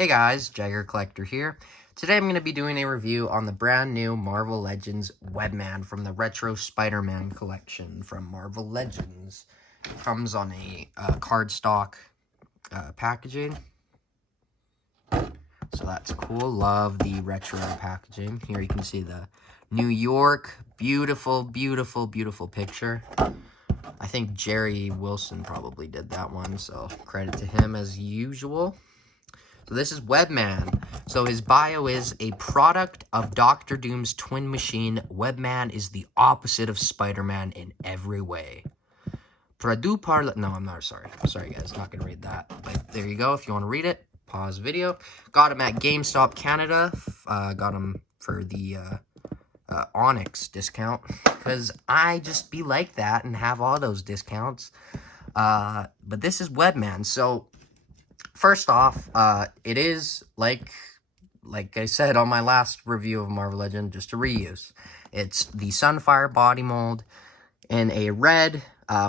Hey guys, Jagger Collector here. Today I'm going to be doing a review on the brand new Marvel Legends Webman from the Retro Spider-Man collection from Marvel Legends. It comes on a cardstock packaging. So that's cool. Love the retro packaging. Here you can see the New York. Beautiful, beautiful, beautiful picture. I think Jerry Wilson probably did that one, so credit to him as usual. So this is Webman. So his bio is a product of Doctor Doom's twin machine. Webman is the opposite of Spider-Man in every way. Produit par... No, I'm not. Sorry, guys. Not going to read that. But there you go. If you want to read it, pause video. Got him at GameStop Canada. Got him for the Onyx discount. Because I just be like that and have all those discounts. But this is Webman. So... First off, it is, like I said on my last review of Marvel Legend, just a reuse. It's the Sunfire body mold in a red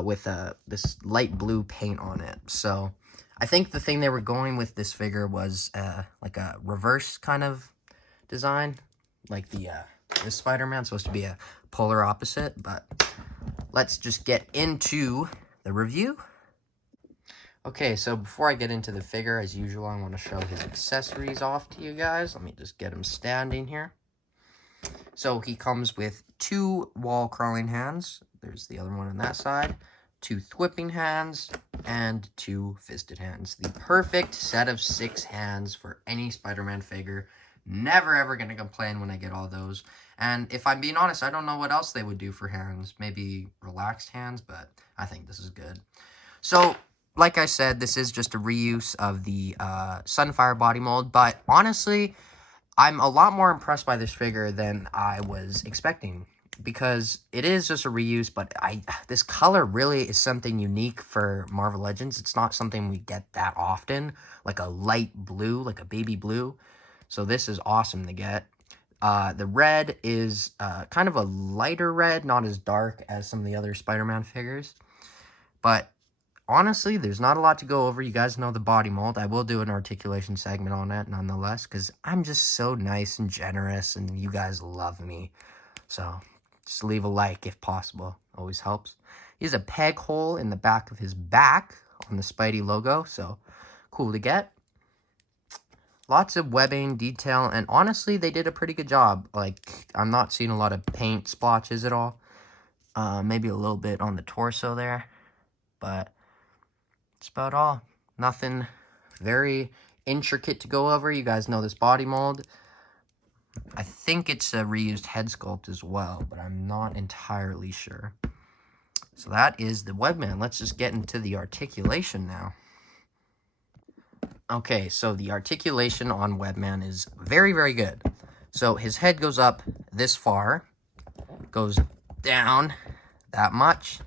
with this light blue paint on it. So, I think the thing they were going with this figure was like a reverse kind of design. Like this Spider-Man supposed to be a polar opposite. But let's just get into the review. Okay, so before I get into the figure, as usual, I want to show his accessories off to you guys. Let me just get him standing here. So he comes with 2 wall crawling hands. There's the other one on that side. 2 thwipping hands and 2 fisted hands. The perfect set of 6 hands for any Spider-Man figure. Never ever going to complain when I get all those. And if I'm being honest, I don't know what else they would do for hands. Maybe relaxed hands, but I think this is good. So... like I said, this is just a reuse of the Sunfire body mold, but honestly, I'm a lot more impressed by this figure than I was expecting, because it is just a reuse, but this color really is something unique for Marvel Legends. It's not something we get that often, like a light blue, like a baby blue, so this is awesome to get. The red is kind of a lighter red, not as dark as some of the other Spider-Man figures, but honestly, there's not a lot to go over. You guys know the body mold. I will do an articulation segment on it nonetheless, because I'm just so nice and generous, and you guys love me. So, just leave a like if possible. Always helps. He has a peg hole in the back of his back on the Spidey logo, so cool to get. Lots of webbing, detail, and honestly, they did a pretty good job. Like, I'm not seeing a lot of paint splotches at all. Maybe a little bit on the torso there, but... that's about all. Nothing very intricate to go over. You guys know this body mold. I think it's a reused head sculpt as well, but I'm not entirely sure. So that is the Webman. Let's just get into the articulation now. Okay, so the articulation on Webman is very, very good. So his head goes up this far, goes down that much.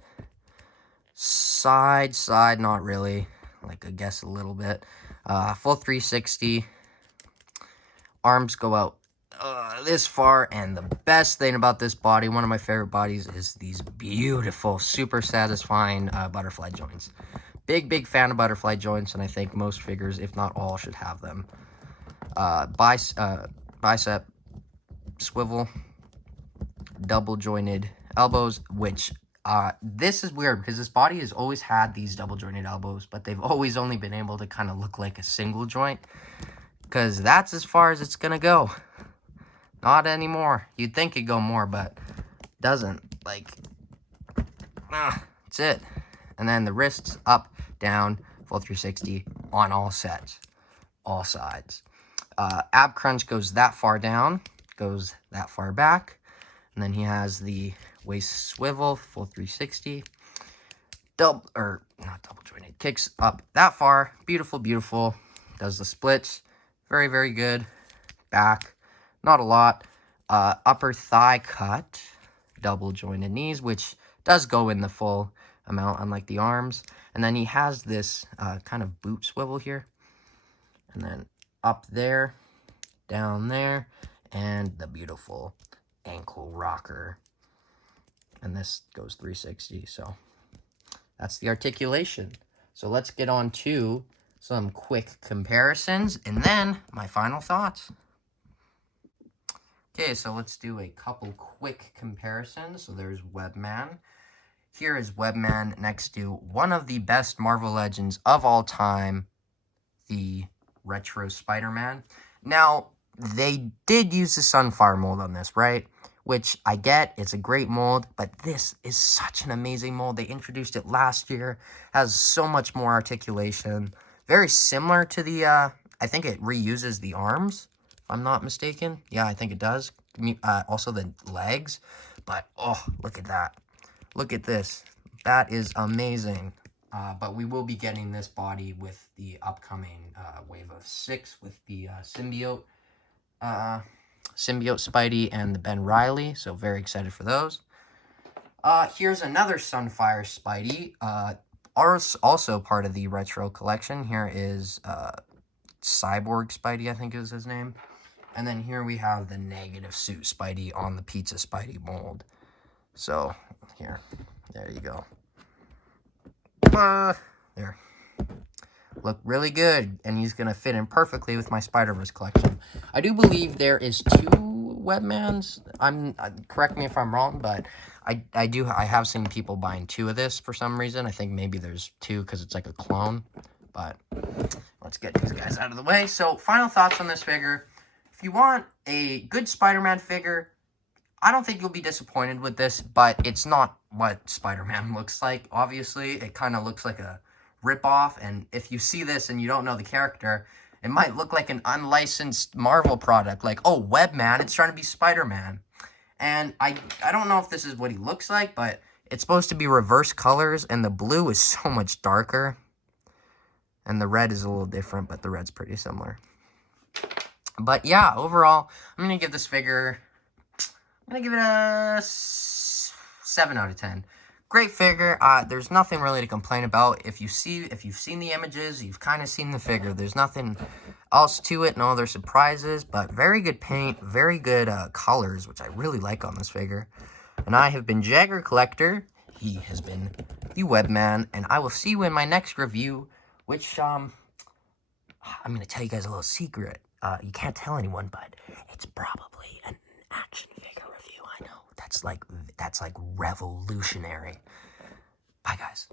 Side, not really. Like, I guess a little bit. Full 360. Arms go out this far. And the best thing about this body, one of my favorite bodies, is these beautiful, super satisfying butterfly joints. Big fan of butterfly joints, and I think most figures, if not all, should have them. Bicep swivel. Double jointed elbows, which... this is weird because this body has always had these double jointed elbows, but they've always only been able to kind of look like a single joint, because that's as far as it's gonna go. Not anymore. You'd think it'd go more, but doesn't. Like, that's it. And then the wrists up, down, full 360 on all sets, all sides. Ab crunch goes that far down, goes that far back, and then he has the waist swivel, full 360. Not double jointed. Kicks up that far. Beautiful, beautiful. Does the splits. Very, very good. Back. Not a lot. Upper thigh cut. Double jointed knees, which does go in the full amount, unlike the arms. And then he has this kind of boot swivel here. And then up there. Down there. And the beautiful ankle rocker. And this goes 360, so that's the articulation. So let's get on to some quick comparisons, and then my final thoughts. Okay, so let's do a couple quick comparisons. So there's Webman. Here is Webman next to one of the best Marvel Legends of all time, the Retro Spider-Man. Now, they did use the Sunfire mold on this, right? Which I get, it's a great mold, but this is such an amazing mold. They introduced it last year, has so much more articulation. Very similar to the, I think it reuses the arms, if I'm not mistaken. Yeah, I think it does. Also the legs, but oh, look at that. Look at this. That is amazing. But we will be getting this body with the upcoming wave of 6 with the symbiote Spidey and the Ben Reilly. So very excited for those. Here's another Sunfire Spidey. Also part of the Retro collection. Here is Cyborg Spidey, I think is his name. And then here we have the Negative Suit Spidey on the Pizza Spidey mold. So, here. There you go. There. Look really good, and he's going to fit in perfectly with my Spider-Verse collection. I do believe there is 2 Webmans. Correct me if I'm wrong, but I have seen people buying 2 of this for some reason. I think maybe there's 2 because it's like a clone, but let's get these guys out of the way. So, final thoughts on this figure. If you want a good Spider-Man figure, I don't think you'll be disappointed with this, but it's not what Spider-Man looks like, obviously. It kind of looks like a ripoff, and if you see this and you don't know the character, it might look like an unlicensed Marvel product, like, oh, Webman, it's trying to be Spider-Man. And I don't know if this is what he looks like, but it's supposed to be reverse colors, and the blue is so much darker. And the red is a little different, but the red's pretty similar. But yeah, overall, I'm going to give this figure, I'm going to give it a 7 out of 10. Great figure. There's nothing really to complain about. If you've seen the images, you've kind of seen the figure. There's nothing else to it, no other surprises, but very good paint, very good colors, which I really like on this figure. And I have been Jagger Collector. He has been the Webman, and I will see you in my next review, which, I'm going to tell you guys a little secret. You can't tell anyone, but it's probably an action figure review. I know. That's like revolutionary. Bye, guys.